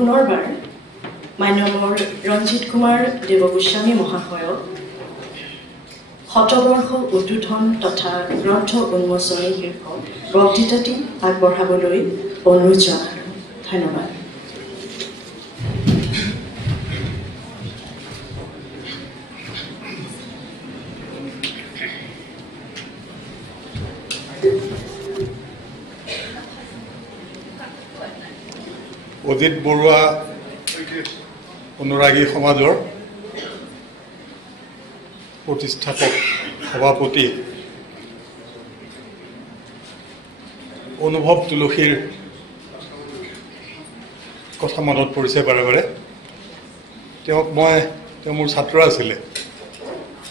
পুনৰবাৰ মান্যবৰ ৰঞ্জিত কুমাৰ দেৱগোস্বামী মহাশয়ক শতবৰ্ষ উদ্বোধন তথা গ্ৰন্থ উন্মোচনী শীৰ্ষক বক্তৃতাটি আগবঢ়াবলৈ অনুৰোধ জনালোঁ। ধন্যবাদ। অজিত বৰুৱা অনুৰাগী সমাজৰ প্ৰতিষ্ঠাপক সভাপতি অনুভৱ তুলসীৰ কথা মনত পৰিছে বাৰে বাৰে। তেওঁ মোৰ ছাত্ৰ আছিলে,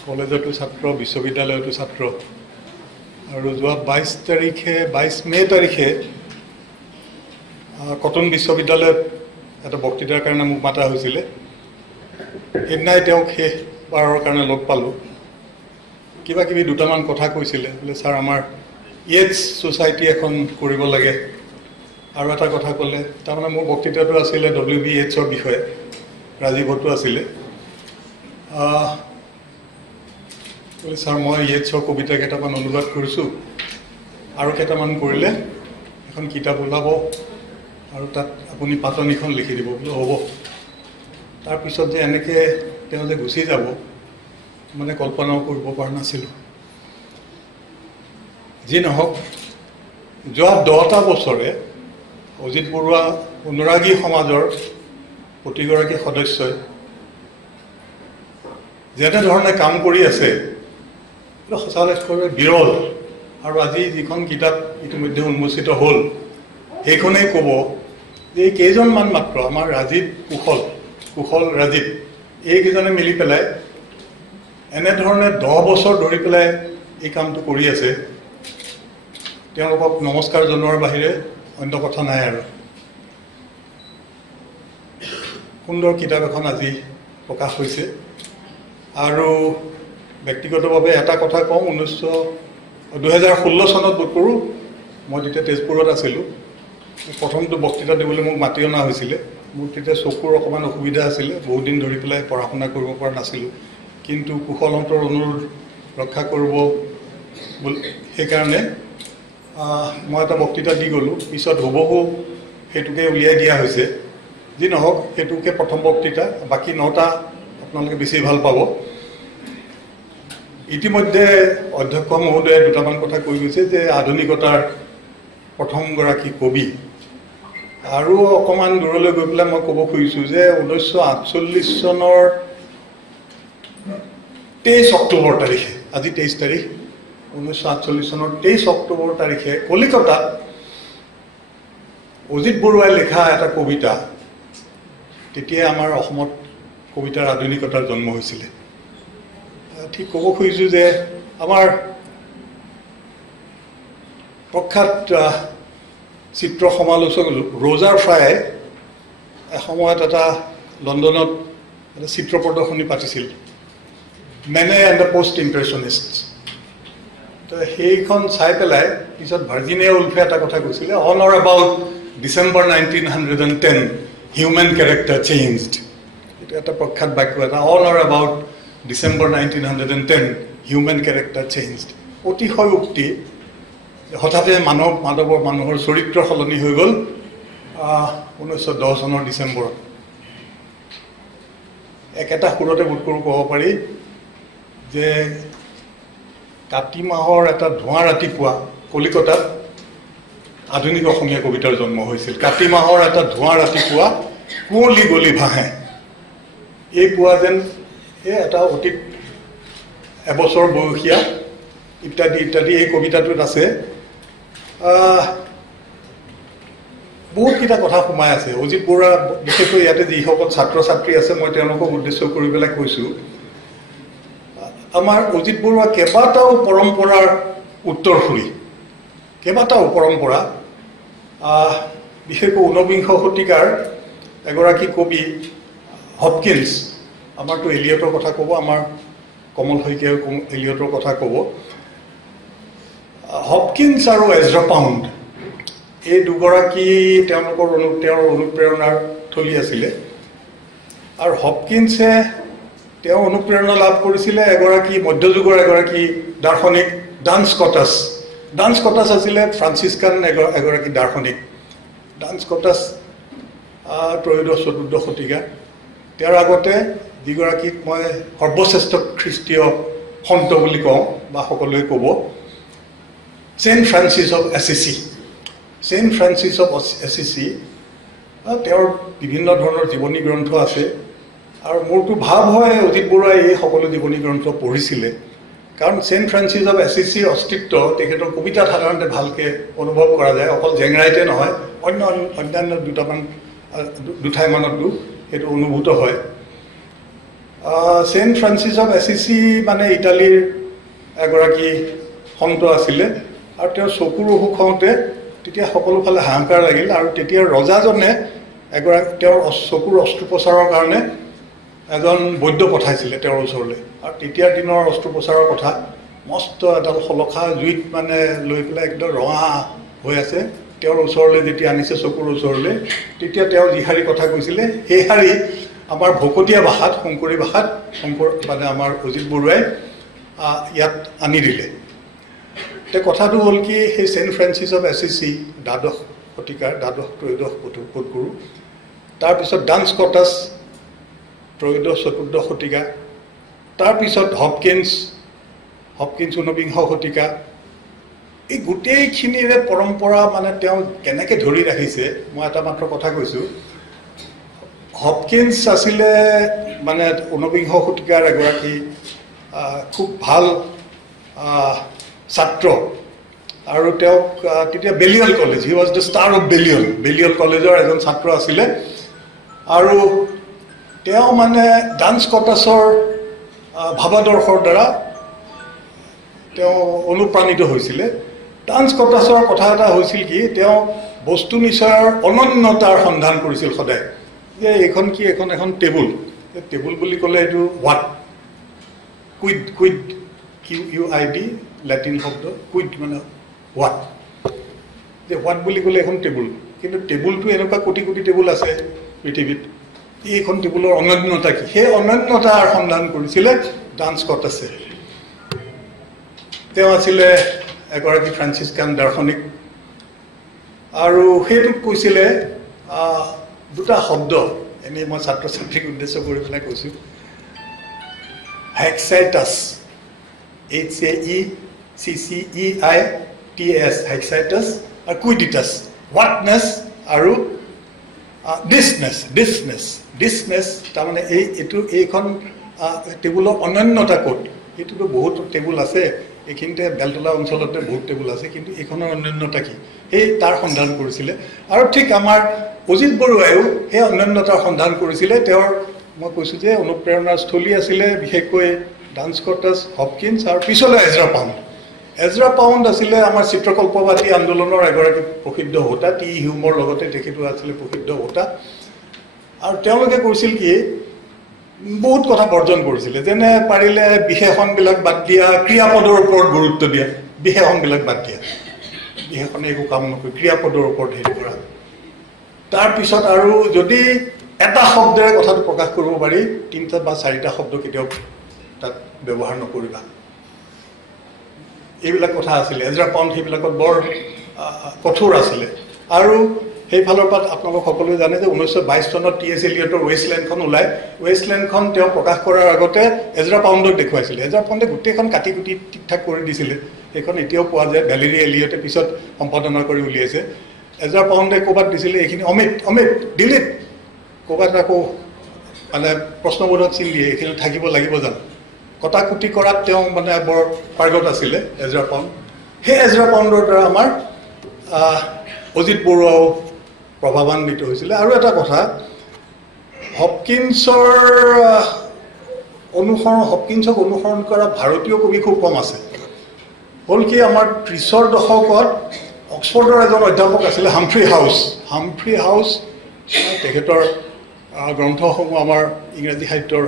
কলেজতো ছাত্ৰ, বিশ্ববিদ্যালয়তো ছাত্ৰ। আৰু যোৱা 22 মে' তাৰিখে কটন বিশ্ববিদ্যালয়ত এটা বক্তৃতাৰ কাৰণে মোক মাতা হৈছিলে। সেইদিনাই তেওঁক শেষবাৰৰ কাৰণে লগ পালোঁ। কিবা কিবি দুটামান কথা কৈছিলে, বোলে ছাৰ আমাৰ ইয়েটছ ছ'চাইটি এখন কৰিব লাগে। আৰু এটা কথা ক'লে, তাৰমানে মোৰ বক্তৃতাটো আছিলে WBHৰ বিষয়ে, ৰাজীৱতো আছিলে। বোলে ছাৰ মই ইয়েটছৰ কবিতা কেইটামান অনুবাদ কৰিছোঁ, আৰু কেইটামান কৰিলে এখন কিতাপ ওলাব, আৰু তাত আপুনি পাতনিখন লিখি দিব। বোলো হ'ব। তাৰপিছত যে এনেকৈ তেওঁ যে গুচি যাব, মানে কল্পনাও কৰিব পৰা নাছিলোঁ। যি নহওক, যোৱা 10টা বছৰে অজিত বৰুৱা অনুৰাগী সমাজৰ প্ৰতিগৰাকী সদস্যই যেনেধৰণে কাম কৰি আছে, এইটো সঁচাকৈ বিৰল। আৰু আজি যিখন কিতাপ ইতিমধ্যে উন্মোচিত হ'ল, সেইখনেই ক'ব যে এই কেইজনমান মাত্ৰ আমাৰ ৰাজীৱ কুশল ৰাজীৱ, এইকেইজনে মিলি পেলাই এনেধৰণে 10 বছৰ ধৰি পেলাই এই কামটো কৰি আছে। তেওঁলোকক নমস্কাৰ জনোৱাৰ বাহিৰে অন্য কথা নাই। আৰু সুন্দৰ কিতাপ এখন আজি প্ৰকাশ হৈছে। আৰু ব্যক্তিগতভাৱে এটা কথা কওঁ, 2016 চনত বোধ কৰোঁ, মই তেতিয়া তেজপুৰত আছিলোঁ। প্ৰথমটো বক্তৃতা দিবলৈ মোক মাতি অনা হৈছিলে। মোৰ তেতিয়া চকুৰ অকণমান অসুবিধা আছিলে, বহুত দিন ধৰি পেলাই পঢ়া শুনা কৰিব পৰা নাছিলোঁ। কিন্তু কুশলহঁতৰ অনুৰোধ ৰক্ষা কৰিব সেইকাৰণে মই এটা বক্তৃতা দি গ'লোঁ। পিছত হুবহু সেইটোকে উলিয়াই দিয়া হৈছে। যি নহওক, সেইটোকে প্ৰথম বক্তৃতা, বাকী 9টা আপোনালোকে বেছি ভাল পাব। ইতিমধ্যে অধ্যক্ষ মহোদয়ে দুটামান কথা কৈ গৈছে যে আধুনিকতাৰ প্ৰথমগৰাকী কবি। আৰু অকণমান দূৰলৈ গৈ পেলাই মই ক'ব খুজিছোঁ যে 1948 চনৰ 23 অক্টোবৰ তাৰিখে, আজি 23 তাৰিখ, 1948 চনৰ 23 অক্টোবৰ তাৰিখে কলিকতাত অজিত বৰুৱাই লিখা এটা কবিতা, তেতিয়াই আমাৰ অসমত কবিতাৰ আধুনিকতাৰ জন্ম হৈছিলে। ঠিক ক'ব খুজিছোঁ যে আমাৰ প্ৰখ্যাত চিত্ৰ সমালোচক ৰজাৰ ফ্ৰায়ে এসময়ত এটা লণ্ডনত এটা চিত্ৰ প্ৰদৰ্শনী পাতিছিল, মেনে এণ্ড দ্য পষ্ট ইম্প্ৰেছনিষ্ট। তো সেইখন চাই পেলাই পিছত ভাৰ্জিনিয়া উল্ফে এটা কথা কৈছিলে, on or about December 1910 human character changed. এইটো এটা প্ৰখ্যাত বাক্য, এটা on or about December 1910 human character changed. অতিশয় উক্তি। হঠাতে মানুহৰ চৰিত্ৰ সলনি হৈ গ'ল 1910 চনৰ ডিচেম্বৰত। একেটা সুৰতে বোধ কৰোঁ ক'ব পাৰি যে কাতি মাহৰ এটা ধোঁৱা ৰাতিপুৱা কলিকতাত আধুনিক অসমীয়া কবিতাৰ জন্ম হৈছিল। কাতি মাহৰ এটা ধোঁৱা ৰাতিপুৱা কুঁৱলী গলি ভাঁহে। এই পোৱা যেন এটা অতীত এবছৰ বয়সীয়া ইত্যাদি ইত্যাদি এই কবিতাটোত আছে। বহুতকেইটা কথা সোমাই আছে। অজিত বৰুৱা বিশেষকৈ ইয়াতে যিসকল ছাত্ৰ ছাত্ৰী আছে, মই তেওঁলোকক উদ্দেশ্য কৰি পেলাই কৈছোঁ, আমাৰ অজিত বৰুৱা কেইবাটাও পৰম্পৰাৰ উত্তৰসূৰী, কেইবাটাও পৰম্পৰা। বিশেষকৈ 19বিংশ শতিকাৰ এগৰাকী কবি হপকিন্স, আমাৰতো এলিয়টৰ কথা ক'ব, আমাৰ কমল শইকীয়াই এলিয়টৰ কথা ক'ব। হপকিন্স আৰু এজৰা পাউণ্ড, এই দুগৰাকী তেওঁৰ অনুপ্ৰেৰণাৰ থলী আছিলে আৰু হপকিন্সে তেওঁ অনুপ্ৰেৰণা লাভ কৰিছিলে এগৰাকী মধ্যযুগৰ এগৰাকী দাৰ্শনিক ডান্স কটাছ আছিলে ফ্ৰান্সিছকান এগৰাকী দাৰ্শনিক ডান্স কটাছ ত্ৰয়োদশ শতিকা তেওঁৰ আগতে যিগৰাকীক মই সৰ্বশ্ৰেষ্ঠ খ্ৰীষ্টীয় সন্ত বুলি কওঁ বা সকলোৱে ক'ব Saint Francis of Assisi তেওঁৰ বিভিন্ন ধৰণৰ জীৱনী গ্ৰন্থ আছে আৰু মোৰতো ভাৱ হয় অজিত বৰুৱাই এই সকলো জীৱনী গ্ৰন্থ পঢ়িছিলে কাৰণ Saint Francis of Assisi অস্তিত্ব তেখেতৰ কবিতাত সাধাৰণতে ভালকৈ অনুভৱ কৰা যায় অকল জেংৰাইতে নহয় অন্যান্য দুঠাইমানতো সেইটো অনুভূত হয় Saint Francis of Assisi মানে ইটালীৰ এগৰাকী সন্ত আছিলে আৰু তেওঁৰ চকুৰ অসুখ হওঁতে তেতিয়া সকলোফালে হাহাকাৰ লাগিল আৰু তেতিয়া ৰজাজনে তেওঁৰ চকুৰ অস্ত্ৰোপচাৰৰ কাৰণে এজন বৈদ্য পঠাইছিলে তেওঁৰ ওচৰলৈ আৰু তেতিয়াৰ দিনৰ অস্ত্ৰোপচাৰৰ কথা মস্ত এডাল শলখা জুইত মানে লৈ পেলাই একদম ৰঙা হৈ আছে তেওঁৰ ওচৰলৈ যেতিয়া আনিছে চকুৰ ওচৰলৈ তেতিয়া তেওঁ যিশাৰী কথা কৈছিলে সেই শাৰী আমাৰ ভকতীয়া ভাষাত শংকৰী ভাষাত মানে আমাৰ অজিত বৰুৱাই ইয়াত আনি দিলে এতিয়া কথাটো হ'ল কি সেই Saint Francis of Assisi দ্বাদশ ত্ৰয়োদশ বোধকৰো তাৰপিছত ডান্স কটাছ ত্ৰয়োদশ শতিকা তাৰপিছত হপকিন্স ঊনবিংশ শতিকা এই গোটেইখিনিৰে পৰম্পৰা মানে তেওঁ কেনেকৈ ধৰি ৰাখিছে মই এটা মাত্ৰ কথা কৈছোঁ হপকিন্স আছিলে মানে ঊনবিংশ শতিকাৰ এগৰাকী খুব ভাল ছাত্ৰ আৰু তেওঁক তেতিয়া Balliol college he was the star of Balliol কলেজৰ এজন ছাত্ৰ আছিলে আৰু তেওঁ মানে ডান্স কটাছৰ ভাৱাদৰ্শৰ দ্বাৰা তেওঁ অনুপ্ৰাণিত হৈছিলে ডান্স কটাছৰ কথা এটা হৈছিল কি তেওঁ বস্তু নিশ্চয়ৰ অনন্যতাৰ সন্ধান কৰিছিল সদায় যে এইখন কি এখন টেবুল বুলি ক'লে এইটো হোৱাট কুইড QUID লেটিন শব্দ কুইড মানে হোৱাট যে হোৱাট বুলি ক'লে এখন টেবুল কিন্তু টেবুলটো এনেকুৱা কোটি কোটি টেবুল আছে পৃথিৱীত এইখন টেবুলৰ অনন্যতা কি সেই অনন্যতাৰ সন্ধান কৰিছিলে ডান্স কটাছে তেওঁ আছিলে এগৰাকী ফ্ৰান্সিছকান দাৰ্শনিক আৰু সেইটোক কৈছিলে দুটা শব্দ এনেই মই ছাত্ৰ ছাত্ৰীক উদ্দেশ্য কৰি পেলাই কৈছোঁ হেক্সাইটাছ HAECCEITAS হেক্সাইটাছ আৰু কুইডিটাছ হোৱাটনেছ আৰু ডিছনেছ তাৰমানে এইখন টেবুলৰ অনন্যতা ক'ত এইটোতো বহুত টেবুল আছে এইখিনিতে বেলতলা অঞ্চলতে বহুত টেবুল আছে কিন্তু এইখনৰ অনন্যতা কি সেই তাৰ সন্ধান কৰিছিলে আৰু ঠিক আমাৰ অজিত বৰুৱাইও সেই অনন্যতাৰ সন্ধান কৰিছিলে তেওঁৰ মই কৈছোঁ যে অনুপ্ৰেৰণাৰ স্থলী আছিলে বিশেষকৈ ডান্স কটাছ হপকিন্স আৰু পিছলৈ এজৰা পাউণ্ড আছিলে আমাৰ চিত্ৰকল্পবাদী আন্দোলনৰ এগৰাকী প্ৰসিদ্ধ হোতা টি হিউমৰ লগতে তেখেতো আছিলে প্ৰসিদ্ধ হোতা আৰু তেওঁলোকে কৰিছিল কি বহুত কথা বৰ্জন কৰিছিলে যেনে পাৰিলে বিশেষণবিলাক বাদ দিয়া ক্ৰিয়াপদৰ ওপৰত গুৰুত্ব দিয়া বিশেষণবিলাক বাদ দিয়া বিশেষণে একো কাম নকৰে ক্ৰিয়াপদৰ ওপৰত হেৰি কৰা তাৰপিছত আৰু যদি এটা শব্দৰে কথাটো প্ৰকাশ কৰিব পাৰি 3টা বা 4টা শব্দ কেতিয়াও তাত ব্যৱহাৰ নকৰিবা এইবিলাক কথা আছিলে এজৰা পাউণ্ড সেইবিলাকত বৰ কঠোৰ আছিলে আৰু সেইফালৰ পৰা আপোনালোক সকলোৱে জানে যে 1922 চনত T.S. এলিয়টৰ ৱেষ্টলেণ্ডখন ওলাই ৱেষ্টলেণ্ডখন তেওঁ প্ৰকাশ কৰাৰ আগতে এজৰা পাউণ্ডক দেখুৱাইছিলে এজৰা পাউণ্ডে গোটেইখন কাটি কুটি ঠিক ঠাক কৰি দিছিলে সেইখন এতিয়াও পোৱা যায় ভেলেৰী এলিয়টে পিছত সম্পাদনা কৰি উলিয়াইছে এজৰা পাউণ্ডে ক'ৰবাত দিছিলে এইখিনি অমিত ডিলিট ক'ৰবাত আকৌ মানে প্ৰশ্নবোধক চিন দিয়ে এইখিনি থাকিব লাগিব জানো কটা কুটি কৰাত তেওঁ মানে বৰ পাৰ্গত আছিলে এজৰা পাউণ্ড সেই এজৰা পাউণ্ডৰ দ্বাৰা আমাৰ অজিত বৰুৱাও প্ৰভাৱান্বিত হৈছিলে আৰু এটা কথা হপকিন্সক অনুসৰণ কৰা ভাৰতীয় কবি খুব কম আছে হ'ল কি আমাৰ 30ৰ দশকত অক্সফৰ্ডৰ এজন অধ্যাপক আছিলে হামফ্ৰী হাউচ তেখেতৰ গ্ৰন্থসমূহ আমাৰ ইংৰাজী সাহিত্যৰ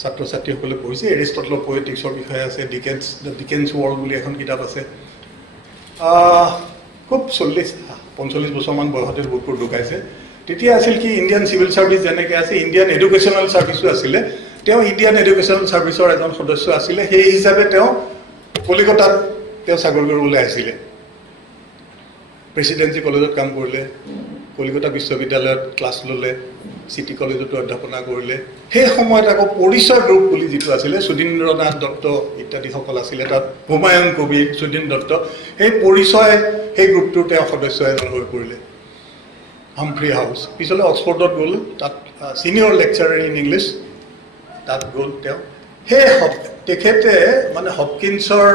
ছাত্ৰ ছাত্ৰীসকলে পঢ়িছে এৰিষ্টটলৰ পয়েটিক্সৰ বিষয়ে আছে ডিকেন্স ৱৰ্ল্ড বুলি এখন কিতাপ আছে খুব 40-45 বছৰমান বয়সতে বুকবোৰ ঢুকাইছে তেতিয়া আছিল কি ইণ্ডিয়ান চিভিল ছাৰ্ভিচ যেনেকৈ আছে ইণ্ডিয়ান এডুকেশ্যনেল ছাৰ্ভিচো আছিলে তেওঁ ইণ্ডিয়ান এডুকেশ্যনেল ছাৰ্ভিচৰ এজন সদস্য আছিলে সেই হিচাপে তেওঁ কলিকতাত তেওঁ চাকৰি কৰিবলৈ আহিছিলে প্ৰেচিডেঞ্চি কলেজত কাম কৰিলে কলিকতা বিশ্ববিদ্যালয়ত ক্লাছ ল'লে চিটি কলেজতো অধ্যাপনা কৰিলে সেই সময়ত আকৌ পৰিচয় গ্ৰুপ বুলি যিটো আছিলে সুধীন্দ্ৰনাথ দত্ত ইত্যাদিসকল আছিলে তাত হুমায়ুন কবিৰ সুধীন দত্ত সেই পৰিচয় সেই গ্ৰুপটোৰ তেওঁ সদস্য এজন হৈ পৰিলে হামফ্ৰী হাউচ পিছলৈ অক্সফৰ্ডত গ'ল তাত ছিনিয়ৰ লেকচাৰাৰ ইন ইংলিছ তাত গ'ল তেওঁ সেই তেখেতে মানে হপকিন্সৰ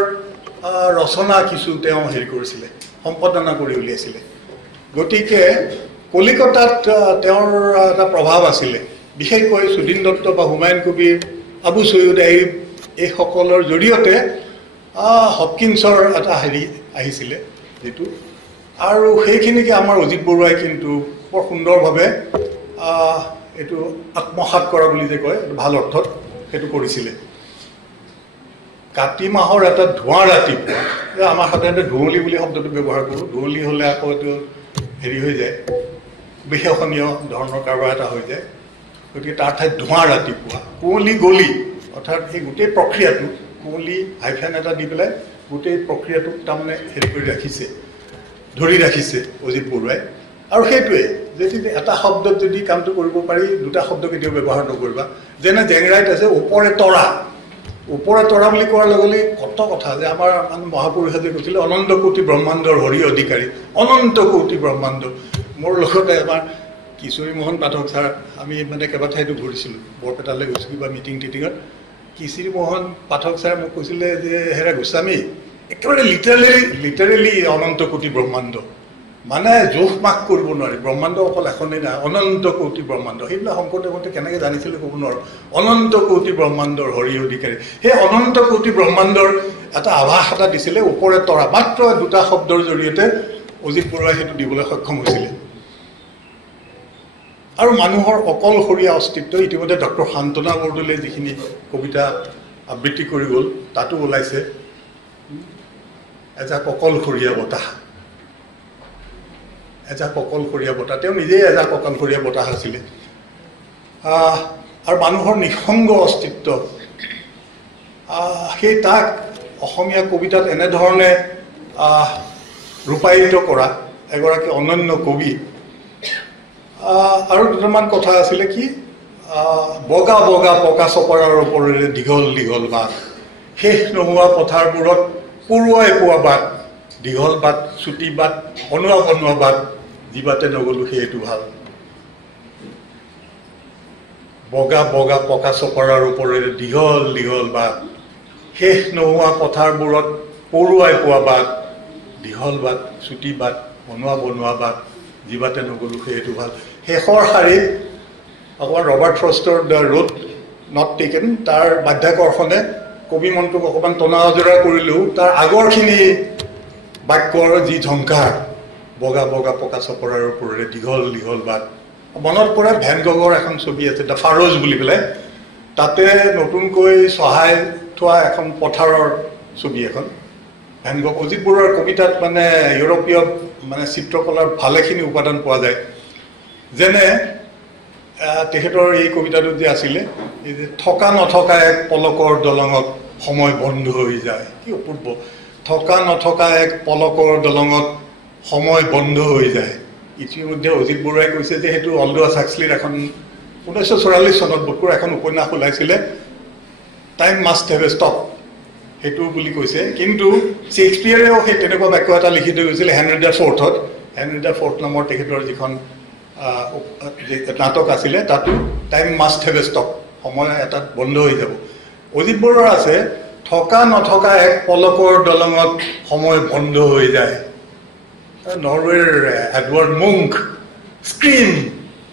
ৰচনা কিছু তেওঁ হেৰি কৰিছিলে সম্পাদনা কৰি উলিয়াইছিলে গতিকে কলিকতাত তেওঁৰ এটা প্ৰভাৱ আছিলে বিশেষকৈ সুধীন দত্ত বা হুমায়ুন কবিৰ আবু ছৈয়দ এইসকলৰ জৰিয়তে হপকিন্সৰ এটা হেৰি আহিছিলে যিটো আৰু সেইখিনিকে আমাৰ অজিত বৰুৱাই কিন্তু বৰ সুন্দৰভাৱে এইটো আত্মসাৎ কৰা বুলি যে কয় ভাল অৰ্থত সেইটো কৰিছিলে কাতি মাহৰ এটা ধোঁৱা ৰাতিপুৱা আমাৰ সাধাৰণতে ধুঁৱলি বুলি শব্দটো ব্যৱহাৰ কৰোঁ ধুঁৱলি হ'লে আকৌ এইটো হেৰি হৈ যায় বিশেষণীয় ধৰণৰ কাৰোবাৰ এটা হৈ যায় গতিকে তাৰ ঠাইত ধোঁৱা ৰাতিপুৱা কুঁৱলী গলি অৰ্থাৎ এই গোটেই প্ৰক্ৰিয়াটো কুঁৱলী হাইফেন এটা দি পেলাই গোটেই প্ৰক্ৰিয়াটোক তাৰমানে হেৰি কৰি ৰাখিছে ধৰি ৰাখিছে অজিত বৰুৱাই আৰু সেইটোৱে যদি এটা শব্দত যদি কামটো কৰিব পাৰি দুটা শব্দ কেতিয়াও ব্যৱহাৰ নকৰিবা যেনে জেংৰাইত আছে ওপৰে তৰা বুলি কোৱাৰ লগে লগে কত কথা যে আমাৰ মহাপুৰুষে যে কৈছিলে অনন্ত কোটি ব্ৰহ্মাণ্ডৰ হৰি অধিকাৰী অনন্ত কোটি ব্ৰহ্মাণ্ড মোৰ লগতে আমাৰ কিশোৰী মোহন পাঠক ছাৰ আমি মানে কেইবাঠাইতো ঘূৰিছিলোঁ বৰপেটালৈ গৈছোঁ কিবা মিটিং টিটিঙত কিশোৰী মোহন পাঠক ছাৰে মোক কৈছিলে যে হেৰা গোস্বামী একেবাৰে লিটাৰেলি অনন্ত কোটি ব্ৰহ্মাণ্ড মানে জোখ মাখ কৰিব নোৱাৰি ব্ৰহ্মাণ্ড অকল এখনেই নাই অনন্ত কোটি ব্ৰহ্মাণ্ড সেইবিলাক শংকৰদেৱতে কেনেকৈ জানিছিলে ক'ব নোৱাৰোঁ অনন্ত কোটি ব্ৰহ্মাণ্ডৰ হৰি অধিকাৰী সেই অনন্ত কোটি ব্ৰহ্মাণ্ডৰ এটা আভাস এটা দিছিলে ওপৰে তৰা মাত্ৰ দুটা শব্দৰ জৰিয়তে অজিত বৰুৱাই সেইটো দিবলৈ সক্ষম হৈছিলে আৰু মানুহৰ অকলশৰীয়া অস্তিত্ব ইতিমধ্যে ডক্টৰ শান্তনা বৰদলৈ যিখিনি কবিতা আবৃত্তি কৰি গ'ল তাতো ওলাইছে এজাক অকলশৰীয়া বতাহ তেওঁ নিজেই এজাক অকলশৰীয়া বতাহ আছিলে আৰু মানুহৰ নিঃসংগ অস্তিত্ব সেই তাক অসমীয়া কবিতাত এনেধৰণে ৰূপায়িত কৰা এগৰাকী অনন্য কবি আৰু দুটামান কথা আছিলে কি বগা বগা পকা চপৰাৰ ওপৰেৰে দীঘল দীঘল বাট শেষ নোহোৱা পথাৰবোৰত পৰুৱাই পোৱা বাট দীঘল বাট চুটি বাট বনোৱা বাট যি বাটে নগ'লো সেইটো ভাল বগা বগা পকা চপৰাৰ ওপৰেৰে দীঘল দীঘল বাট শেষ নোহোৱা পথাৰবোৰত পৰুৱাই পোৱা বাট দীঘল বাট চুটি বাট বনোৱা বাট যি বাটে নগ'লো সেইটো ভাল শেষৰ শাৰীত অকণমান ৰবাৰ্ট ফ্ৰষ্টৰ দ্য ৰোড নট টেকেন তাৰ বাধ্যাকৰ্ষণে কবি মনটোক অকণমান টনা আজৰা কৰিলেও তাৰ আগৰখিনি বাক্যৰ যি ঝংকাৰ বগা বগা পকা চপৰাৰ ওপৰেৰে দীঘল দীঘল বাট মনত পৰে ভেন গগৰ এখন ছবি আছে দ্য ফাৰ'জ বুলি পেলাই তাতে নতুনকৈ চহাই থোৱা এখন পথাৰৰ ছবি এখন ভেন গগ অজিত বৰুৱাৰ কবিতাত মানে ইউৰোপীয় মানে চিত্ৰকলাৰ ভালেখিনি উপাদান পোৱা যায় যেনে তেখেতৰ এই কবিতাটোত যে আছিলে এই যে থকা নথকা এক পলকৰ দলঙত সময় বন্ধ হৈ যায় কি অপূৰ্ব থকা নথকা এক পলকৰ দলঙত সময় বন্ধ হৈ যায় ইতিমধ্যে অজিত বৰুৱাই কৈছে যে সেইটো অলডোৱা সাক্সলিৰ এখন 1944 চনত বকুৰ এখন উপন্যাস ওলাইছিলে time must have a stop সেইটো বুলি কৈছে কিন্তু শ্বেক্সপিয়াৰেও সেই তেনেকুৱা বাক্য এটা লিখি থৈ গৈছিলে হেনৰি দ্য ফ'ৰ্থ নামৰ তেখেতৰ যিখন নাটক আছিলে তাতো time must have a stop সময় এটাত বন্ধ হৈ যাব অজিত বৰুৱাৰ আছে থকা নথকা এক পলকৰ দলঙত সময় বন্ধ হৈ যায় নৰৱেৰ এডৱাৰ্ড মুংক স্ক্ৰীন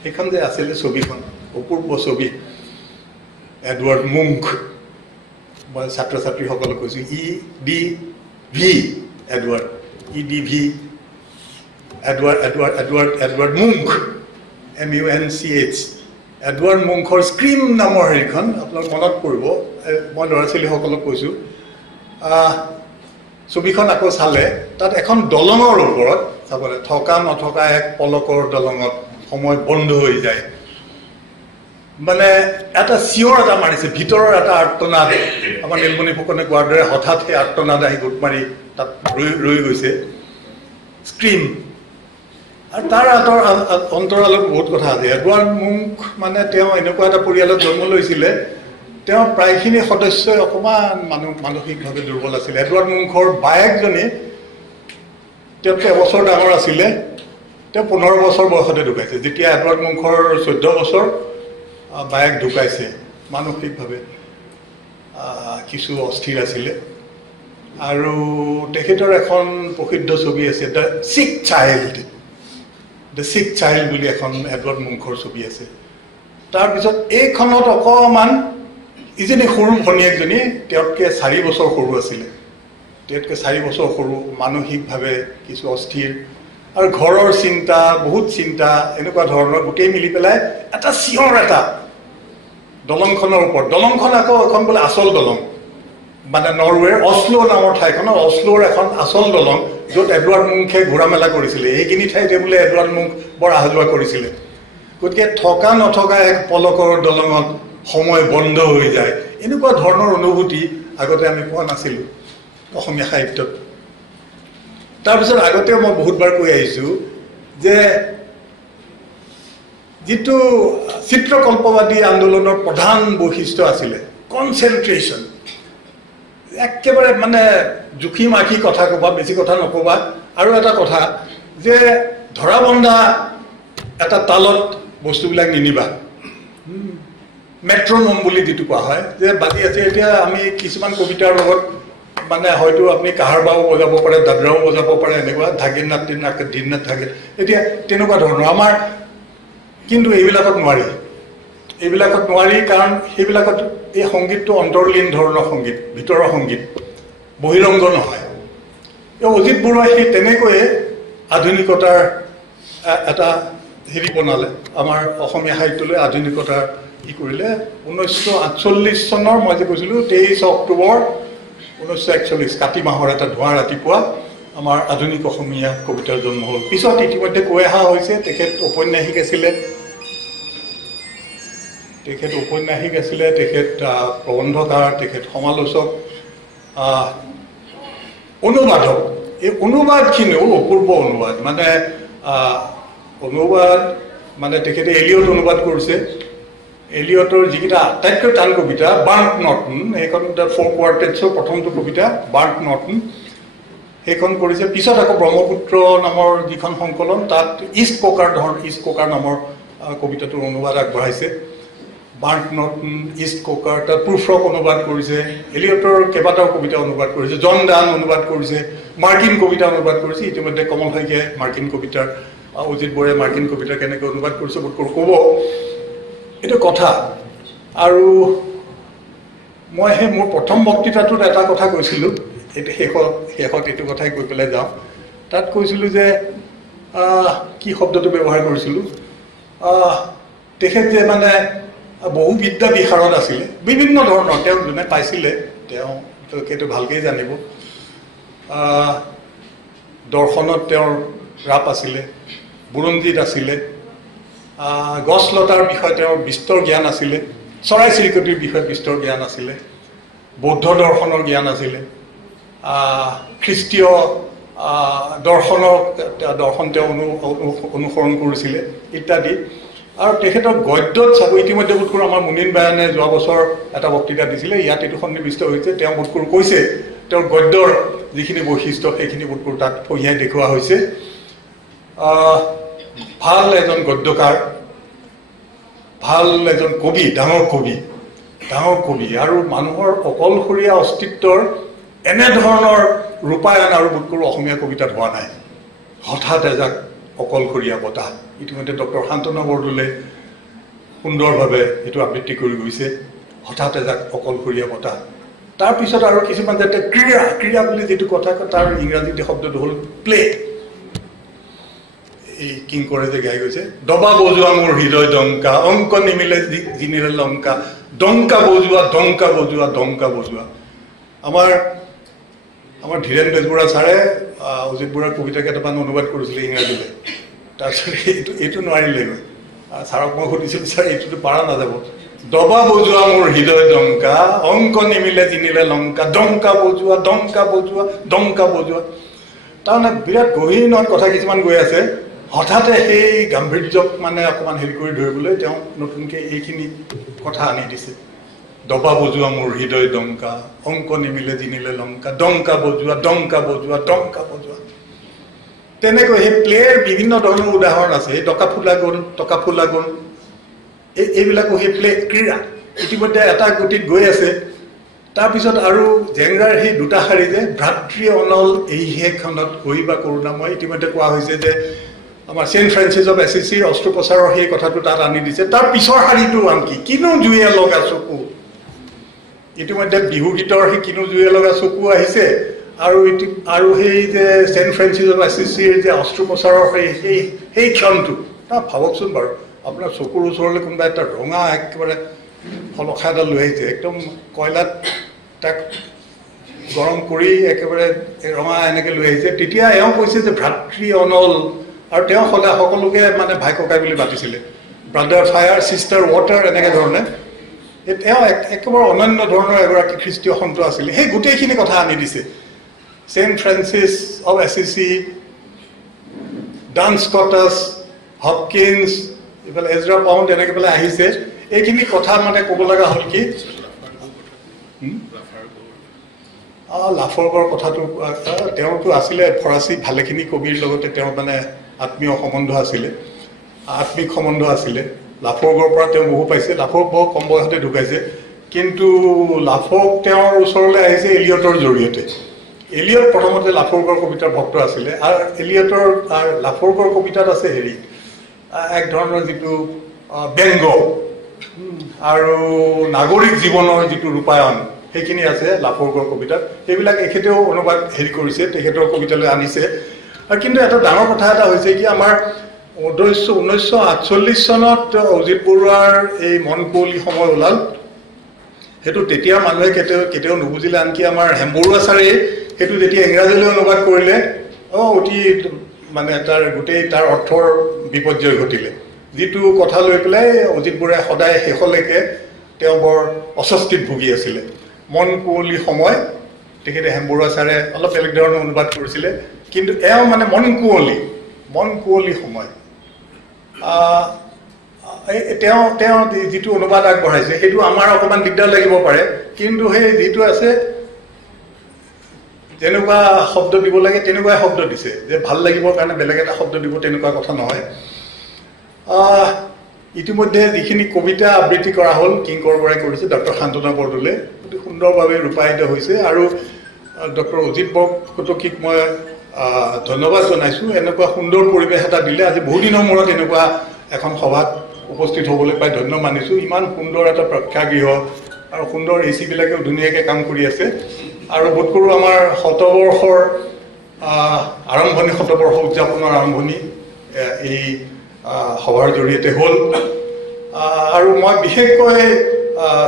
সেইখন যে আছিলে ছবিখন অপূৰ্ব ছবি এডৱাৰ্ড মুংক মই ছাত্ৰ ছাত্ৰীসকলক কৈছোঁ EDV এডৱাৰ্ড মুংক MUNCH এডৱাৰ্ড মুংকৰ স্ক্ৰীম নামৰ হেৰিখন আপোনালোক মনত পৰিব মই ল'ৰা ছোৱালীসকলক কৈছোঁ ছবিখন আকৌ চালে তাত এখন দলঙৰ ওপৰত চাবলৈ থকা নথকা এক পলকৰ দলঙত সময় বন্ধ হৈ যায় মানে এটা চিঞৰ এটা মাৰিছে ভিতৰৰ এটা আৰ্তনাদ আমাৰ নীলমণি ফুকনে কোৱাৰ দৰে হঠাৎ সেই আৰ্তনাদ আহি গোট মাৰি তাত ৰৈ গৈছে স্ক্ৰীম আৰু তাৰ অন্তৰালত বহুত কথা আছে এডৱাৰ্ড মুংক মানে তেওঁ এনেকুৱা এটা পৰিয়ালত জন্ম লৈছিলে তেওঁ প্ৰায়খিনি সদস্যই অকণমান মানসিকভাৱে দুৰ্বল আছিলে এডৱাৰ্ড মুংকৰ বায়েকজনী তেওঁতকৈ এবছৰ ডাঙৰ আছিলে তেওঁ 15 বছৰ বয়সতে ঢুকাইছে যেতিয়া এডৱাৰ্ড মুংকৰ 14 বছৰ বায়েক ঢুকাইছে মানসিকভাৱে কিছু অস্থিৰ আছিলে আৰু তেখেতৰ এখন প্ৰসিদ্ধ ছবি আছে দ্য ছিক চাইল্ড বুলি এখন এডৱাৰ্ড মুংকৰ ছবি আছে তাৰপিছত এইখনত অকণমান ইজনী সৰু ভনীয়েকজনী তেওঁতকৈ 4 বছৰ সৰু আছিলে তেওঁতকৈ 4 বছৰ সৰু মানসিকভাৱে কিছু অস্থিৰ আৰু ঘৰৰ চিন্তা বহুত চিন্তা এনেকুৱা ধৰণৰ গোটেই মিলি পেলাই এটা চিঞৰ এটা দলংখনৰ ওপৰত দলংখন আকৌ এখন বোলে আচল দলং মানে নৰৱেৰ অশ্লো নামৰ ঠাইখনৰ অশ্লোৰ এখন আচল দলং য'ত এডৱাৰ্ড মুংকে ঘূৰা মেলা কৰিছিলে এইখিনি ঠাইতে বোলে এডৱাৰ্ড মুংক বৰ অহা যোৱা কৰিছিলে গতিকে থকা নথকা এক পলকৰ দলঙত সময় বন্ধ হৈ যায় এনেকুৱা ধৰণৰ অনুভূতি আগতে আমি পোৱা নাছিলোঁ অসমীয়া সাহিত্যত তাৰপিছত আগতে মই বহুতবাৰ কৈ আহিছোঁ যে যিটো চিত্ৰকল্পবাদী আন্দোলনৰ প্ৰধান বৈশিষ্ট্য আছিলে কনচেন্ট্ৰেশ্যন একেবাৰে মানে জুখি মাখি কথা ক'বা বেছি কথা নক'বা আৰু এটা কথা যে ধৰা বন্ধা এটা তালত বস্তুবিলাক নিনিবা মেট্ৰনম বুলি যিটো কোৱা হয় যে বাজি আছে এতিয়া আমি কিছুমান কবিতাৰ লগত মানে হয়তো আপুনি কাহাৰবাও বজাব পাৰে দাদৰাও বজাব পাৰে এনেকুৱা ধাগিন নাট দিন নাট থাকে এতিয়া তেনেকুৱা ধৰণৰ আমাৰ কিন্তু এইবিলাকত নোৱাৰি কাৰণ সেইবিলাকত এই সংগীতটো অন্তৰ্লীন ধৰণৰ সংগীত ভিতৰৰ সংগীত বহিৰংগ নহয় এই অজিত বৰুৱাই সেই তেনেকৈয়ে আধুনিকতাৰ এটা হেৰি বনালে আমাৰ অসমীয়া সাহিত্যলৈ আধুনিকতাৰ কি কৰিলে 1948 চনৰ মই যে কৈছিলোঁ 23 অক্টোবৰ 1941 কাতি মাহৰ এটা ধোঁৱা ৰাতিপুৱা আমাৰ আধুনিক অসমীয়া কবিতাৰ জন্ম হ'ল পিছত ইতিমধ্যে কৈ অহা হৈছে তেখেত ঔপন্যাসিক আছিলে তেখেত প্ৰবন্ধকাৰ তেখেত সমালোচক অনুবাদক এই অনুবাদখিনিও অপূৰ্ব অনুবাদ মানে তেখেতে এলিয়ট অনুবাদ কৰিছে এলিয়টৰ যিকেইটা আটাইতকৈ টান কবিতা বাৰ্ণ্ট নৰ্টন সেইখন 4 কোৱাৰ্টেটছৰ প্ৰথমটো কবিতা বাৰ্ণ্ট নৰ্টন সেইখন কৰিছে পিছত আকৌ ব্ৰহ্মপুত্ৰ নামৰ যিখন সংকলন তাত ইষ্ট কোকাৰ নামৰ কবিতাটোৰ অনুবাদ আগবঢ়াইছে বাৰ্ণ্ট নৰ্টন ইষ্ট কোকাৰ তাত প্ৰুফ্ৰক অনুবাদ কৰিছে এলিয়টৰ কেইবাটাও কবিতা অনুবাদ কৰিছে জন ডান অনুবাদ কৰিছে মাৰ্কিন কবিতা অনুবাদ কৰিছে ইতিমধ্যে কমল শইকীয়াই মাৰ্কিন কবিতাৰ অজিত বৰুৱাই মাৰ্কিন কবিতা কেনেকৈ অনুবাদ কৰিছে বোধকৰো ক'ব এইটো কথা আৰু মই সেই মোৰ প্ৰথম বক্তৃতাটোত এটা কথা কৈছিলোঁ এইটো শেষত এইটো কথাই কৈ পেলাই যাওঁ তাত কৈছিলোঁ যে কি শব্দটো ব্যৱহাৰ কৰিছিলোঁ তেখেত যে মানে বহু বিদ্যা বিশাৰদ আছিলে বিভিন্ন ধৰণৰ তেওঁ যোনে পাইছিলে তেওঁ সেইটো ভালকৈ জানিব দৰ্শনত তেওঁৰ ৰাপ আছিলে বুৰঞ্জীত আছিলে গছ লতাৰ বিষয়ে তেওঁৰ বিস্তৰ জ্ঞান আছিলে চৰাই চিৰিকটিৰ বিষয়ে বিস্তৰ জ্ঞান আছিলে বৌদ্ধ দৰ্শনৰ জ্ঞান আছিলে খ্ৰীষ্টীয় দৰ্শন তেওঁ অনুসৰণ কৰিছিলে ইত্যাদি আৰু তেখেতৰ গদ্যত চাব ইতিমধ্যে বোধ কৰোঁ আমাৰ মুনীন বায়ানে যোৱা বছৰ এটা বক্তৃতা দিছিলে ইয়াত এইটো সন্নিৱিষ্ট হৈছে তেওঁ বোধ কৰোঁ কৈছে তেওঁৰ গদ্যৰ যিখিনি বৈশিষ্ট্য সেইখিনি বোধ কৰোঁ তাত কঢ়িয়াই দেখুওৱা হৈছে ভাল এজন গদ্যকাৰ ভাল এজন কবি ডাঙৰ কবি আৰু মানুহৰ অকলশৰীয়া অস্তিত্বৰ এনেধৰণৰ ৰূপায়ণ আৰু বোধ কৰোঁ অসমীয়া কবিতাত হোৱা নাই হঠাৎ এজাক অকলশৰীয়া বতাহ ইতিমধ্যে ডক্টৰ শান্তনু বৰদলৈ সুন্দৰভাৱে এইটো আবৃত্তি কৰি গৈছে হঠাৎ এজাক অকলশৰীয়া বতাহ তাৰপিছত আৰু কিছুমান যাতে ক্ৰীড়া বুলি যিটো কথা কয় তাৰ ইংৰাজীতে শব্দটো হ'ল প্লে এই কিংকৰে যে গাই গৈছে দবা বজোৱা মোৰ হৃদয় ডংকা অংক নিমিলে জিনিৰে লংকা ডংকা বজোৱা আমাৰ ধীৰেন বেজবৰুৱা ছাৰে অজিত বৰুৱাৰ কবিতা কেইটামান অনুবাদ কৰিছিলে ইংৰাজীলৈ তাৰপিছত এইটো নোৱাৰিলে গৈ ছাৰক মই সুধিছিলোঁ ছাৰ এইটোতো পাৰা নাযাব দবা বজোৱা মোৰ হৃদয় ডংকা অংক নিমিলে জিনিলে লংকা ডংকা বজোৱা ডংকা বজোৱা তাৰমানে বিৰাট গহীনত কথা কিছুমান গৈ আছে হঠাতে সেই গাম্ভীৰ্যক মানে অকণমান হেৰি কৰি ধৰিবলৈ তেওঁ নতুনকৈ এইখিনি কথা আনি দিছে দবা বজোৱা মোৰ হৃদয় ডংকা অংক নিমিলে জিনিলে লংকা ডংকা বজোৱা তেনেকৈ সেই প্লেৰ বিভিন্ন ধৰণৰ উদাহৰণ আছে এই টকা ফুলা গুণ এইবিলাকো সেই প্লে ক্ৰীড়া ইতিমধ্যে এটা গতিত গৈ আছে তাৰপিছত আৰু জেংৰাৰ সেই দুটা শাৰী যে ভাতৃ অনল এইহে খণ্ডত হৈ বা কৰোণাময় ইতিমধ্যে কোৱা হৈছে যে আমাৰ চেণ্ট ফ্ৰেন্সিছ অফ এচিচিৰ অস্ত্ৰোপচাৰৰ সেই কথাটো তাত আনি দিছে তাৰ পিছৰ শাৰীটো আনকি কিনো জুয়ে লগা চকু ইতিমধ্যে বিহু গীতৰ সেই কিনো জুয়ে লগা চকু আহিছে আৰু সেই যে চেণ্ট ফ্ৰেন্সিছ অফ এচিচিৰ যে অস্ত্ৰোপচাৰৰ সেই ক্ষণটো তাৰ ভাবকচোন বাৰু আপোনাৰ চকুৰ ওচৰলৈ কোনোবা এটা ৰঙা একেবাৰে ফলখা এটা লৈ আহিছে একদম কয়লাত তাক গৰম কৰি একেবাৰে ৰঙা এনেকৈ লৈ আহিছে তেতিয়া এওঁ কৈছে যে ভাতৃ অনল আৰু তেওঁ সদায় সকলোকে মানে ভাই ককাই বুলি মাতিছিলে ব্ৰাদাৰ ফায়াৰ চিষ্টাৰ ৱাটাৰ এনেকৈ ধৰণে তেওঁ একেবাৰে অনন্য ধৰণৰ এগৰাকী খ্ৰীষ্টীয় সন্ত আছিলে সেই গোটেইখিনি কথা আনি দিছে Saint Francis of Assisi Duns Scotus Hopkins এইফালে এজৰা পাউণ্ড এনেকৈ পেলাই আহিছে এইখিনি কথা মানে ক'ব লগা হ'ল কি লাফৰগড় কথাটো তেওঁতো আছিলে ফৰাচী ভালেখিনি কবিৰ লগতে তেওঁৰ মানে আত্মীয় সম্বন্ধ আছিলে আত্মিক সম্বন্ধ আছিলে লাফৰগড়ৰ পৰা তেওঁ বহু পাইছে লাফৰ বহু কম বয়সতে ঢুকাইছে কিন্তু লাফক তেওঁৰ ওচৰলৈ আহিছে এলিয়টৰ জৰিয়তে এলিয়ট প্ৰথমতে লাফৰগড় কবিতাৰ ভক্ত আছিলে আৰু এলিয়টৰ লাফৰগড় কবিতাত আছে হেৰি এক ধৰণৰ যিটো ব্যংগ আৰু নাগৰিক জীৱনৰ যিটো ৰূপায়ণ সেইখিনি আছে লাফৰগড় কবিতাত সেইবিলাক এখেতেও অনুবাদ হেৰি কৰিছে তেখেতৰ কবিতালৈ আনিছে আৰু কিন্তু এটা ডাঙৰ কথা এটা হৈছে কি আমাৰ 1948 চনত অজিত বৰুৱাৰ এই মন কুঁৱলী সময় ওলাল সেইটো তেতিয়া মানুহে কেতিয়াও নুবুজিলে আনকি আমাৰ হেমবৰুৱা ছাৰে সেইটো যেতিয়া ইংৰাজীলৈ অনুবাদ কৰিলে অতি মানে তাৰ গোটেই তাৰ অৰ্থৰ বিপৰ্যয় ঘটিলে যিটো কথা লৈ পেলাই অজিত বৰুৱাই সদায় শেষলৈকে তেওঁ বৰ অস্বস্তিত ভুগি আছিলে মন কুঁৱলী সময় তেখেতে হেমবৰুৱা ছাৰে অলপ বেলেগ ধৰণে অনুবাদ কৰিছিলে কিন্তু এওঁ মানে মন কুঁৱলী সময় তেওঁ যিটো অনুবাদ আগবঢ়াইছে সেইটো আমাৰ অকণমান দিগদাৰ লাগিব পাৰে কিন্তু সেই যিটো আছে যেনেকুৱা শব্দ দিব লাগে তেনেকুৱাই শব্দ দিছে যে ভাল লাগিবৰ কাৰণে বেলেগ এটা শব্দ দিব তেনেকুৱা কথা নহয় ইতিমধ্যে যিখিনি কবিতা আবৃত্তি কৰা হ'ল কিংকৰ বৰাই কৰিছে ডক্টৰ শান্তনা বৰদলৈ অতি সুন্দৰভাৱে ৰূপায়িত হৈছে আৰু ডক্টৰ অজিত বৰকটকীক মই ধন্যবাদ জনাইছোঁ এনেকুৱা সুন্দৰ পৰিৱেশ এটা দিলে আজি বহুদিনৰ মূৰত এনেকুৱা এখন সভাত উপস্থিত হ'বলৈ পাই ধন্য মানিছোঁ ইমান সুন্দৰ এটা প্ৰেক্ষাগৃহ আৰু সুন্দৰ এচিবিলাকেও ধুনীয়াকৈ কাম কৰি আছে আৰু বোধ কৰোঁ আমাৰ শতবৰ্ষৰ আৰম্ভণি শতবৰ্ষ উদযাপনৰ আৰম্ভণি এই সভাৰ জৰিয়তে হ'ল আৰু মই বিশেষকৈ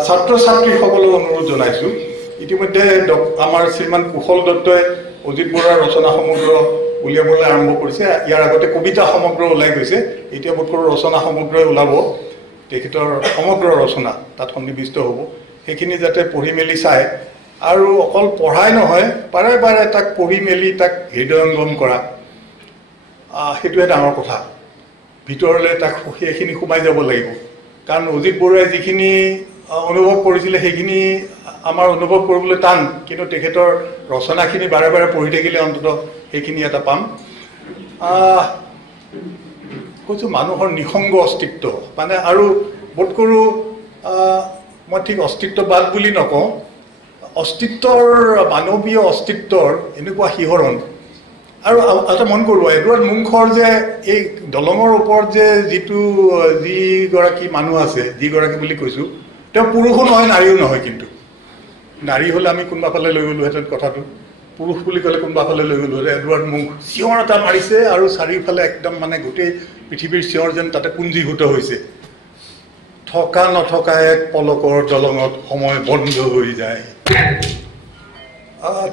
ছাত্ৰ ছাত্ৰীসকলক অনুৰোধ জনাইছোঁ ইতিমধ্যে আমাৰ শ্ৰীমান কুশল দত্তই অজিত বৰুৱাৰ ৰচনা সমগ্ৰ উলিয়াবলৈ আৰম্ভ কৰিছে ইয়াৰ আগতে কবিতা সমগ্ৰ ওলাই গৈছে এতিয়া বোধ কৰোঁ ৰচনা সমগ্ৰই ওলাব তেখেতৰ সমগ্ৰ ৰচনা তাত সন্নিৱিষ্ট হ'ব সেইখিনি যাতে পঢ়ি মেলি চায় আৰু অকল পঢ়াই নহয় বাৰে বাৰে তাক পঢ়ি মেলি তাক হৃদয়ংগম কৰা সেইটোৱে ডাঙৰ কথা ভিতৰলৈ তাক সেইখিনি সোমাই যাব লাগিব কাৰণ অজিত বৰুৱাই যিখিনি অনুভৱ কৰিছিলে সেইখিনি আমাৰ অনুভৱ কৰিবলৈ টান কিন্তু তেখেতৰ ৰচনাখিনি বাৰে বাৰে পঢ়ি থাকিলে অন্ততঃ সেইখিনি এটা পাম কৈছোঁ মানুহৰ নিসংগ অস্তিত্ব মানে আৰু বোধ কৰোঁ মই ঠিক অস্তিত্ববাদ বুলি নকওঁ অস্তিত্বৰ মানৱীয় অস্তিত্বৰ এনেকুৱা শিহৰণ আৰু এটা মন কৰোঁ এডৱাৰ্ড মুংখৰ যে এই দলঙৰ ওপৰত যে যিগৰাকী মানুহ আছে যিগৰাকী বুলি কৈছোঁ তেওঁ পুৰুষো নহয় নাৰীও নহয় কিন্তু নাৰী হ'লে আমি কোনোবা ফালে লৈ গ'লোহেঁতেন কথাটো পুৰুষ বুলি ক'লে কোনোবা ফালে লৈ গ'লোহেঁতেন এডৱাৰ্ড মুংখ চিঞৰ এটা মাৰিছে আৰু চাৰিওফালে একদম মানে গোটেই পৃথিৱীৰ চিঞৰ যেন তাতে পুঞ্জীভূত হৈছে থকা নথকা এক পলকৰ দলঙত সময় বন্ধ হৈ যায়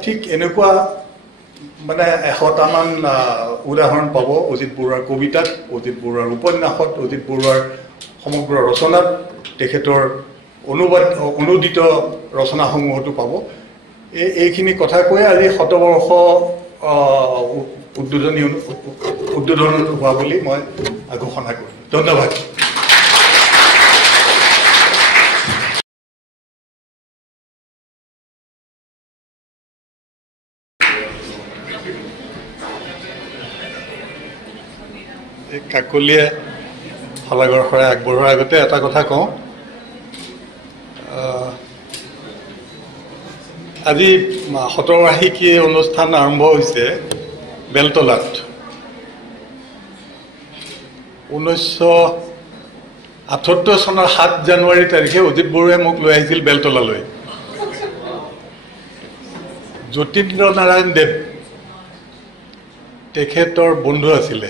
ঠিক এনেকুৱা মানে 100টামান উদাহৰণ পাব অজিত বৰুৱাৰ কবিতাত, অজিত বৰুৱাৰ উপন্যাসত, অজিত বৰুৱাৰ সমগ্ৰ ৰচনাত, তেখেতৰ অনুদিত ৰচনাসমূহতো পাব। এইখিনি কথা কৈ আজি 100বৰ্ষ উদ্বোধন হোৱা বুলি মই ঘোষণা কৰিম। ধন্যবাদ। কাকলিয়ে শলাগৰ শৰাই আগবঢ়োৱাৰ আগতে এটা কথা কওঁ। আজি 17বাৰ্ষিকী অনুষ্ঠান আৰম্ভ হৈছে বেলতলাত। 1978 চনৰ 7 জানুৱাৰী তাৰিখে অজিত বৰুৱাই মোক লৈ আহিছিল বেলতলালৈ। যতীন্দ্ৰ নাৰায়ণ দেৱ তেখেতৰ বন্ধু আছিলে,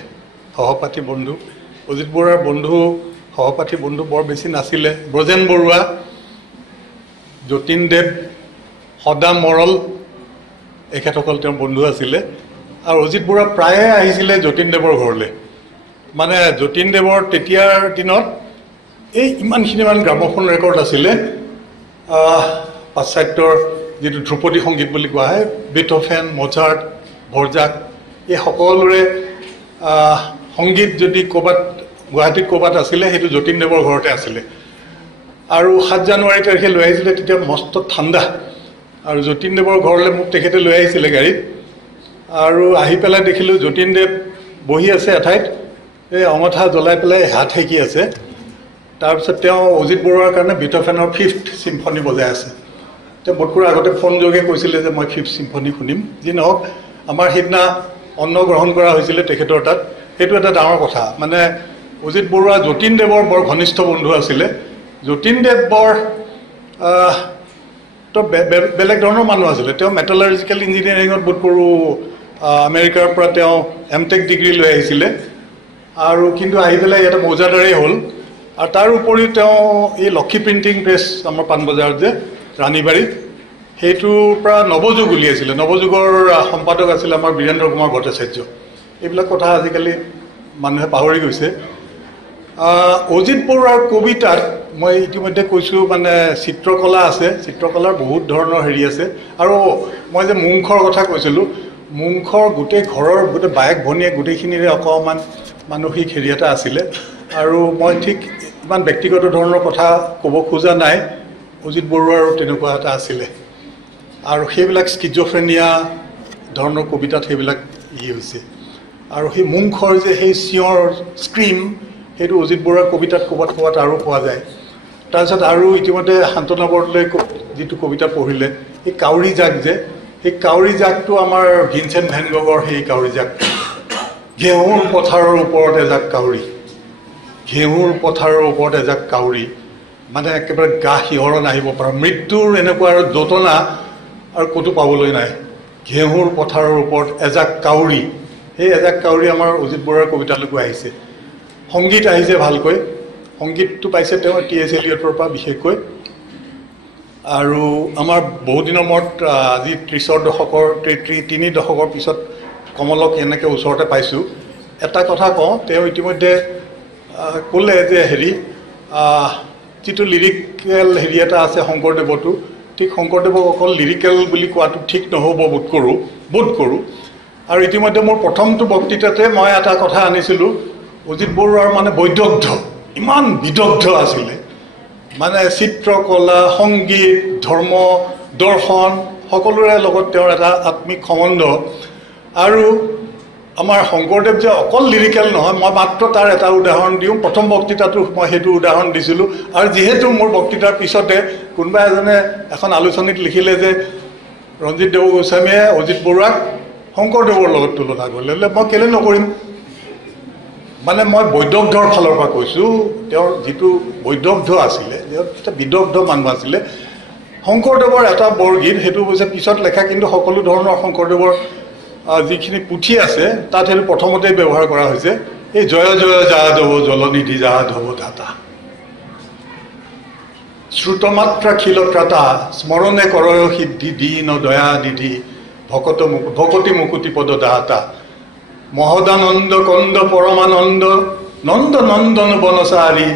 সহপাঠী বন্ধু। অজিত বৰুৱাৰ সহপাঠী বন্ধু বৰ বেছি নাছিলে। ব্ৰজেন বৰুৱা, যতীন দেৱ, সদা মৰল, এখেতসকল তেওঁৰ বন্ধু আছিলে। আৰু অজিত বৰুৱা প্ৰায়ে আহিছিলে যতীন দেৱৰ ঘৰলৈ। মানে যতীন দেৱৰ তেতিয়াৰ দিনত ইমানখিনিমান গ্ৰামোফোন ৰেকৰ্ড আছিলে, পাশ্চাত্যৰ যিটো ধ্ৰুপদী সংগীত বুলি কোৱা হয়, বেথোভেন, মোজাৰ্ট, ভৰজাক, এই সকলোৰে সংগীত যদি গুৱাহাটীত ক'ৰবাত আছিলে সেইটো যতীন দেৱৰ ঘৰতে আছিলে। আৰু 7 জানুৱাৰী তাৰিখে লৈ আহিছিলে, তেতিয়া মস্ত ঠাণ্ডা। আৰু যতীন দেৱৰ ঘৰলৈ মোক তেখেতে লৈ আহিছিলে গাড়ীত। আৰু আহি পেলাই দেখিলোঁ যতীন দেৱ বহি আছে এঠাইত, এই অঙঠা জ্বলাই পেলাই হাত সেকি আছে। তাৰপিছত তেওঁ অজিত বৰুৱাৰ কাৰণে বেথোভেনৰ 5th চিম্ফনী বজাই আছে। তেওঁ বোধকৰো আগতে ফোনযোগে কৈছিলে যে মই 5th চিম্ফনী শুনিম। যি নহওক, আমাৰ সেইদিনা অন্ন গ্ৰহণ কৰা হৈছিলে তেখেতৰ তাত। সেইটো এটা ডাঙৰ কথা। মানে অজিত বৰুৱা যতীন দেৱৰ বৰ ঘনিষ্ঠ বন্ধু আছিলে। যতীন দেৱ বৰ বেলেগ ধৰণৰ মানুহ আছিলে। তেওঁ মেটালাৰ্জিকেল ইঞ্জিনিয়াৰিঙত বোধকৰো আমেৰিকাৰ পৰা তেওঁ M.Tech ডিগ্ৰী লৈ আহিছিলে। আৰু কিন্তু আহি পেলাই ইয়াতে মৌজাদাৰেই হ'ল। আৰু তাৰ উপৰিও তেওঁ এই লক্ষী প্ৰিণ্টিং প্ৰেছ আমাৰ পাণবজাৰত যে ৰাণীবাৰীত, সেইটোৰ পৰা নৱযুগ উলিয়াইছিলে। নৱযুগৰ সম্পাদক আছিলে আমাৰ বীৰেন্দ্ৰ কুমাৰ ভট্টাচাৰ্য। এইবিলাক কথা আজিকালি মানুহে পাহৰি গৈছে। অজিত বৰুৱাৰ কবিতাত মই ইতিমধ্যে কৈছোঁ, মানে চিত্ৰকলা আছে, চিত্ৰকলাৰ বহুত ধৰণৰ হেৰি আছে। আৰু মই যে মুংখৰ কথা কৈছিলোঁ, মুংখৰ গোটেই ঘৰৰ গোটেই বায়েক ভনীয়েক গোটেইখিনিৰে অকণমান মানসিক হেৰি এটা আছিলে। আৰু মই ঠিক ইমান ব্যক্তিগত ধৰণৰ কথা ক'ব খোজা নাই, অজিত বৰুৱাৰো তেনেকুৱা এটা আছিলে। আৰু সেইবিলাক স্কিজোফ্ৰেনিয়া ধৰণৰ কবিতাত সেইবিলাক হৈছে। আৰু সেই মুংখৰ যে সেই চিঞৰ স্ক্ৰীম, সেইটো অজিত বৰুৱাৰ কবিতাত ক'ৰবাত আৰু পোৱা যায়। তাৰপিছত আৰু ইতিমধ্যে শান্তনা বৰদলৈ যিটো কবিতা পঢ়িলে, সেই কাউৰী জাক যে, সেই কাউৰী জাকটো আমাৰ ভিনচেণ্ট ভেন গগৰ সেই কাউৰী জাক। ঘেঁহুৰ পথাৰৰ ওপৰত এজাক কাউৰী, ঘেঁহুৰ পথাৰৰ ওপৰত এজাক কাউৰী, মানে একেবাৰে গা শিহৰণ আহিব পৰা মৃত্যুৰ এনেকুৱা আৰু যতনা আৰু ক'তো পাবলৈ নাই। ঘেঁহুৰ পথাৰৰ ওপৰত এজাক কাউৰী, সেই এজাক কাউৰী আমাৰ অজিত বৰুৱাৰ কবিতালৈকো আহিছে। সংগীত আহিছে ভালকৈ, সংগীতটো পাইছে তেওঁ T.S. এলিয়টৰ পৰা বিশেষকৈ। আৰু আমাৰ বহুদিনৰ মূৰত আজি 30ৰ দশকৰ 3 দশকৰ পিছত কমলক এনেকৈ ওচৰতে পাইছোঁ। এটা কথা কওঁ, তেওঁ ইতিমধ্যে ক'লে যে হেৰি যিটো লিৰিকেল হেৰি এটা আছে শংকৰদেৱতো, ঠিক শংকৰদেৱক অকল লিৰিকেল বুলি কোৱাটো ঠিক নহ'ব বোধ কৰোঁ। আৰু ইতিমধ্যে মোৰ প্ৰথমটো বক্তৃতাতে মই এটা কথা আনিছিলোঁ, অজিত বৰুৱাৰ মানে বৈদগ্ধ, ইমান বিদগ্ধ আছিলে। মানে চিত্ৰকলা, সংগীত, ধৰ্ম, দৰ্শন সকলোৰে লগত তেওঁৰ এটা আত্মিক সম্বন্ধ। আৰু আমাৰ শংকৰদেৱ যে অকল লিৰিকেল নহয়, মই মাত্ৰ তাৰ এটা উদাহৰণ দিওঁ। প্ৰথম বক্তৃতাটো মই সেইটো উদাহৰণ দিছিলোঁ। আৰু যিহেতু মোৰ বক্তৃতাৰ পিছতে কোনোবা এজনে এখন আলোচনীত লিখিলে যে ৰঞ্জিত দেৱ গোস্বামীয়ে অজিত বৰুৱাক শংকৰদেৱৰ লগত তুলনা কৰিলে, মই কেলৈ নকৰিম। মানে মই বৈদগ্ধৰ ফালৰ পৰা কৈছোঁ, তেওঁৰ যিটো বৈদগ্ধ আছিলে, এটা বিদগ্ধ মানুহ আছিলে। শংকৰদেৱৰ এটা বৰগীত, সেইটো হৈছে পিছত লেখা, কিন্তু সকলো ধৰণৰ শংকৰদেৱৰ যিখিনি পুথি আছে তাত সেইটো প্ৰথমতেই ব্যৱহাৰ কৰা হৈছে। এই জয় জয় যাদৱ জলনিধি যাদৱ দাতা, শ্ৰুতমাত্ৰা খিলত্ৰাতা, স্মৰণে কৰয় সিদ্ধি দীন দয়া নিধি, ভকতি মুকুতি পদ দাতা মহদানন্দ কন্দ পৰমানন্দ নন্দ নন্দন বনচাৰী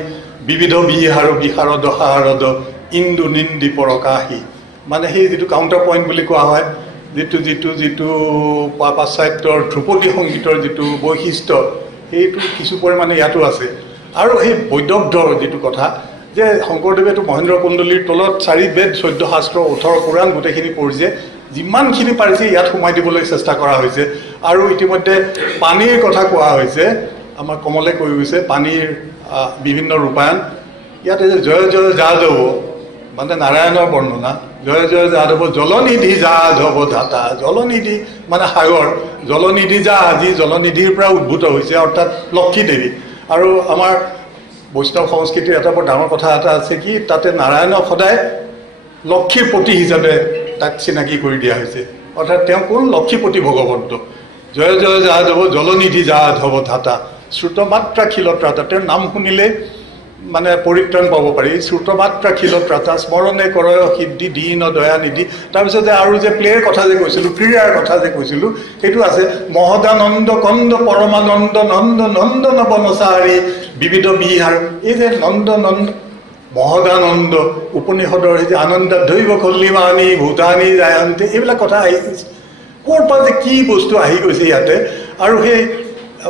বিবিধ বিহাৰ বিহাৰদ হাৰদ ইন্দু নিন্দি পৰকাশী মানে সেই যিটো কাউণ্টাৰ পইণ্ট বুলি কোৱা হয় যিটো পাশ্চাত্যৰ ধ্ৰুপদী সংগীতৰ যিটো বৈশিষ্ট্য সেইটো কিছু পৰিমাণে ইয়াতো আছে আৰু সেই বৈদগ্ধৰ যিটো কথা যে শংকৰদেৱেতো মহেন্দ্ৰ কুণ্ডলীৰ তলত 4 বেদ 14 শাস্ত্ৰ 18 পুৰাণ গোটেইখিনি পঢ়িছে যিমানখিনি পাৰিছে ইয়াত সোমাই দিবলৈ চেষ্টা কৰা হৈছে আৰু ইতিমধ্যে পানীৰ কথা কোৱা হৈছে আমাৰ কমলে কৈ গৈছে পানীৰ বিভিন্ন ৰূপায়ণ ইয়াতে যে জয় জয় যাদৱ মানে নাৰায়ণৰ বৰ্ণনা জয় জয় যাদৱ জলনিধি যাদৱ ধাতা জলনিধি মানে সাগৰ জলনিধি যা আজি জলনিধিৰ পৰা উদ্ভূত হৈছে অৰ্থাৎ লক্ষী দেৱী আৰু আমাৰ বৈষ্ণৱ সংস্কৃতিৰ এটা বৰ ডাঙৰ কথা এটা আছে কি তাতে নাৰায়ণক সদায় লক্ষীৰ পতি হিচাপে তাক চিনাকি কৰি দিয়া হৈছে অৰ্থাৎ তেওঁ কোন লক্ষীপতি ভগৱন্ত জয় জয় যাদৱ জলনিধি যাদৱ ধাতা শ্ৰুতমাত্ৰা খিলত্ৰাতা তেওঁৰ নাম শুনিলে মানে পৰিত্ৰাণ পাব পাৰি শ্ৰুতমাত্ৰা খিলত্ৰাতা স্মৰণে কৰয় সিদ্ধি দীন দয়ানিধি তাৰপিছতে আৰু যে প্লে'ৰ কথা যে কৈছিলোঁ ক্ৰীড়াৰ কথা যে কৈছিলোঁ সেইটো আছে মহদানন্দ কন্দ পৰমানন্দ নন্দ নন্দন বনচাৰী বিবিধ বিহাৰ এই যে নন্দ নন্দ মহদানন্দ উপনিষদৰ এই যে আনন্দ দৈৱ কল্লিমানী ভূতানী জায়ন্তী এইবিলাক কথা আহি গৈছে ক'ৰ পৰা যে কি বস্তু আহি গৈছে ইয়াতে আৰু সেই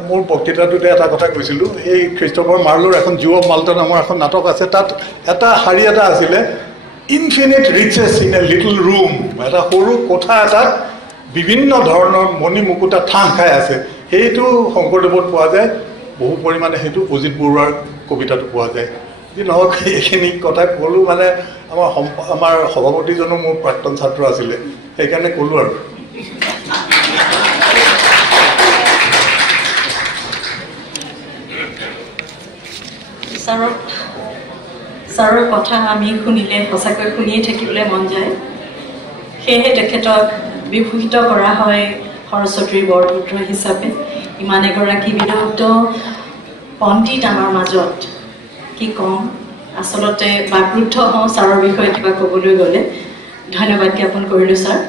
মোৰ বক্তৃতাটোতে এটা কথা কৈছিলোঁ সেই খ্ৰীষ্টফৰ মাৰ্লোৰ এখন জিও অফ মাল্টা নামৰ এখন নাটক আছে তাত এটা শাৰী এটা আছিলে infinite riches in a little room এটা সৰু কোঠা এটাত বিভিন্ন ধৰণৰ মণি মুকুতা ঠাঁ খাই আছে সেইটো শংকৰদেৱত পোৱা যায় বহু পৰিমাণে সেইটো অজিত বৰুৱাৰ কবিতাটো পোৱা যায় যি নহওক এইখিনি কথা ক'লোঁ মানে আমাৰ সভাপতিজনো মোৰ প্ৰাক্তন ছাত্ৰ আছিলে সেইকাৰণে ক'লোঁ আৰু ছাৰৰ কথা আমি শুনিলে সঁচাকৈ শুনিয়ে থাকিবলৈ মন যায় সেয়েহে তেখেতক বিভূষিত কৰা হয় সৰস্বতীৰ বৰপুত্ৰ হিচাপে ইমান এগৰাকী বিদগ্ধ পণ্ডিত আমাৰ মাজত কি ক'ম আচলতে বাকৰুদ্ধ হওঁ ছাৰৰ বিষয়ে কিবা ক'বলৈ গ'লে ধন্যবাদ জ্ঞাপন কৰিলোঁ ছাৰ